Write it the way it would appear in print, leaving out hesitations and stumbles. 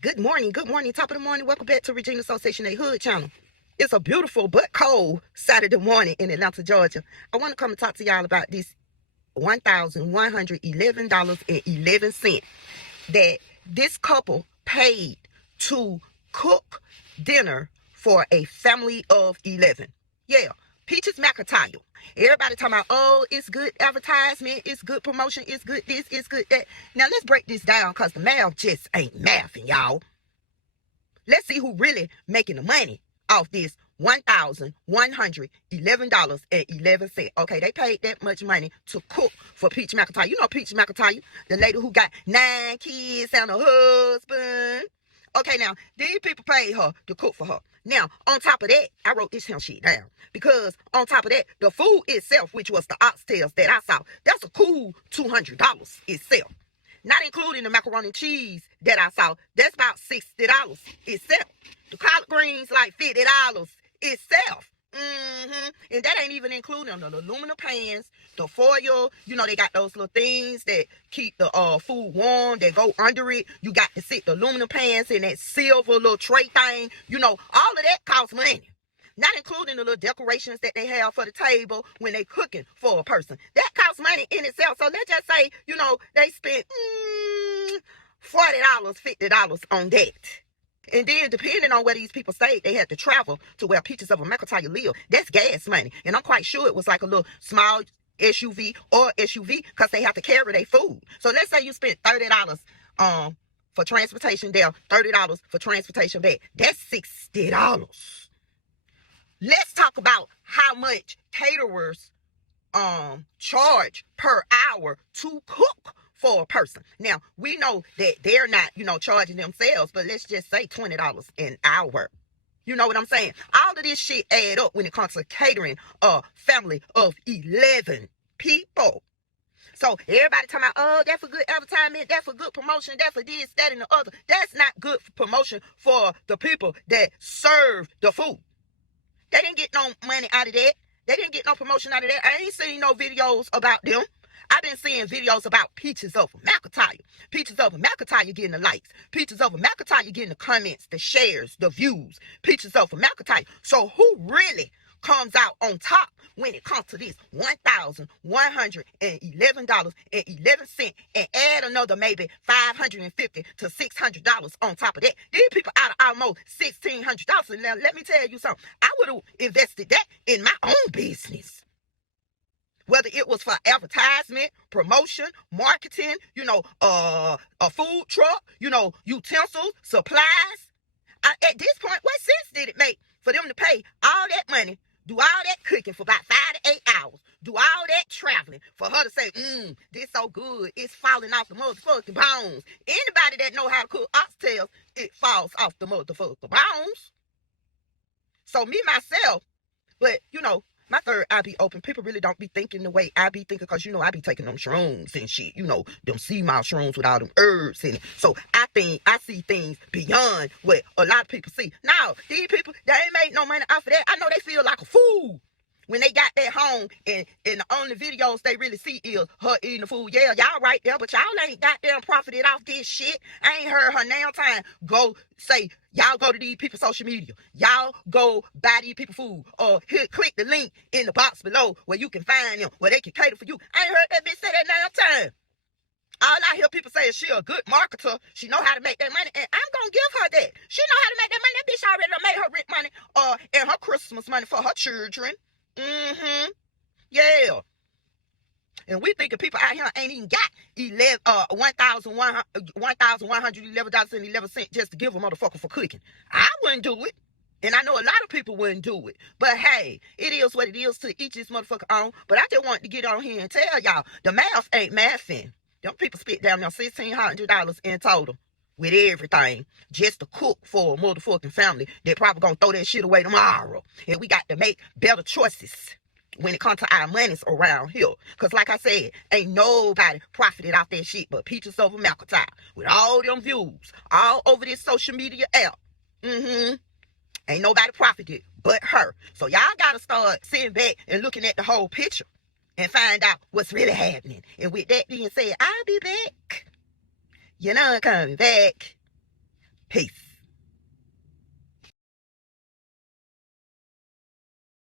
Good morning, top of the morning. Welcome back to Regina Association A Hood channel. It's a beautiful but cold Saturday morning in Atlanta, Georgia. I want to come and talk to y'all about this $1,111.11 that this couple paid to cook dinner for a family of 11. Yeah, Peaches Mcyntre. Everybody talking about, oh, it's good advertisement, it's good promotion, it's good this, it's good that. Now, let's break this down because the math just ain't mathing, y'all. Let's see who really making the money off this $1,111.11. Okay, they paid that much money to cook for Peach Mcyntre. You know Peach Mcyntre, the lady who got 9 kids and a husband. Okay, now, these people paid her to cook for her. Now, on top of that, I wrote this hell shit down. Because on top of that, the food itself, which was the oxtails that I saw, that's a cool $200 itself. Not including the macaroni and cheese that I saw. That's about $60 itself. The collard greens, like $50 itself. And that ain't even including the aluminum pans, the foil. You know, they got those little things that keep the food warm, that go under it. You got to sit the aluminum pans in that silver little tray thing. You know, all of that costs money. Not including the little decorations that they have for the table when they cooking for a person. That costs money in itself. So let's just say, you know, they spent $40, $50 on that. And then, depending on where these people stayed, they had to travel to where Peaches of Mcyntre live. That's gas money. And I'm quite sure it was like a little small SUV or SUV because they have to carry their food. So let's say you spent $30 for transportation there, $30 for transportation back. That's $60. Let's talk about how much caterers charge per hour to cook for a person. Now, we know that they're not, charging themselves, but let's just say $20 an hour. You know what I'm saying? All of this shit add up when it comes to catering a family of 11 people. So everybody talking about, oh, that's for good advertisement, that's for good promotion, that's for this, that, and the other. That's not good promotion for the people that serve the food. They didn't get no money out of that. They didn't get no promotion out of that. I ain't seen no videos about them. I've been seeing videos about Peaches of Mcyntre. Peaches of Mcyntre getting the likes. Peaches of Mcyntre getting the comments, the shares, the views. Peaches of Mcyntre. So who really comes out on top when it comes to this $1,111.11 and add another maybe $550 to $600 on top of that? These people out of almost $1,600. Now, let me tell you something. I would have invested that in my own business. Whether it was for advertisement, promotion, marketing, a food truck, utensils, supplies. At this point, what sense did it make for them to pay all that money, do all that cooking for about 5 to 8 hours, do all that traveling for her to say, this so good, it's falling off the motherfucking bones. Anybody that know how to cook oxtails, it falls off the motherfucking bones. So me, myself, but, my third eye be open. People really don't be thinking the way I be thinking because, I be taking them shrooms and shit, them sea mouse shrooms with all them herbs in it. So I see things beyond what a lot of people see. Now, these people, they ain't made no money off of that. I know they feel like a fool when they got that home and the only videos they really see is her eating the food. Yeah, y'all right there, but y'all ain't goddamn profited off this shit. I ain't heard her now time go say, y'all go to these people's social media. Y'all go buy these people food. Or click the link in the box below where you can find them, where they can cater for you. I ain't heard that bitch say that now time. All I hear people say is she a good marketer. She know how to make that money. And I'm going to give her that. She know how to make that money. That bitch already done made her rent money and her Christmas money for her children. Yeah. And we thinking people out here ain't even got $1,111.11 just to give a motherfucker for cooking. I wouldn't do it. And I know a lot of people wouldn't do it. But hey, it is what it is to each this motherfucker own. But I just wanted to get on here and tell y'all, the math ain't mathing. Them people spent down there $1,600 in total with everything just to cook for a motherfucking family. They're probably gonna throw that shit away tomorrow. And we got to make better choices when it comes to our monies around here. Because like I said, ain't nobody profited off that shit but Peaches of Mcyntre with all them views all over this social media app. Ain't nobody profited but her. So y'all gotta start sitting back and looking at the whole picture and find out what's really happening. And with that being said, I'll be back. I'm coming back. Peace.